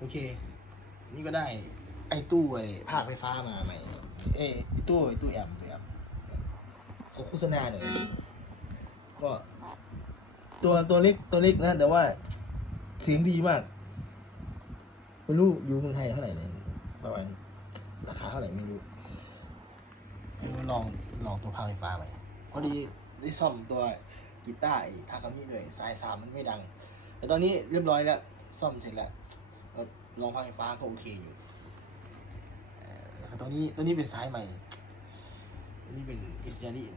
โอเค นี่ก็ได้ ไอ้ตู้ไอ้ภาคไฟฟ้ามาใหม่เอ้ยไอ้ตู้ไอ้ตู้แอมตู้แอมเขาโฆษณาหน่อยก็ ตัวตัวเล็กตัวเล็กนะ แต่ว่าเสียงดีมากไม่รู้อยู่เมืองไทยเท่าไหร่เนี่ยประมาณราคาเท่าไหร่ไม่รู้เดี๋ยวลองลองตัวภาคไฟฟ้าไปพอดีได้ซ่อมตัวกีตาร์ไอ้ทากามิด้วยสายสามมันไม่ดัง แต่ตอนนี้เรียบร้อยแล้ว ซ่อมเสร็จแล้ว ก็ลองพาไฟฟ้าก็โอเคอยู่เอ่ตัวนี้ตัวนี้เป็นสายใหม่ตัวนี้เป็นอิสราเอล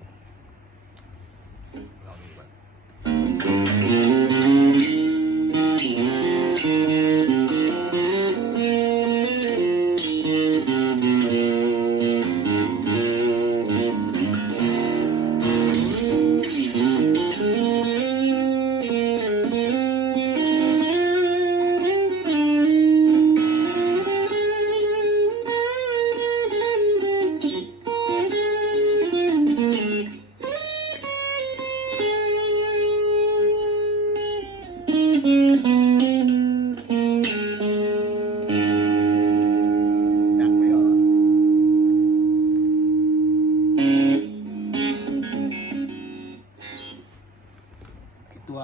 ตัว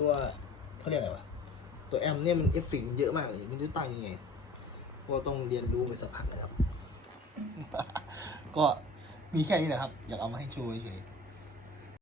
ตัวเขาเรียกอะไรวะ ตัวแอมเนี่ยมันเอฟเฟกต์มันเยอะมากเลยไมันจะตั้งยังไงก็ต้องเรียนรู้ไปสักพักนะครับ ก็มีแค่นี้แหละครับ อยากเอามาให้โชว์เฉยๆ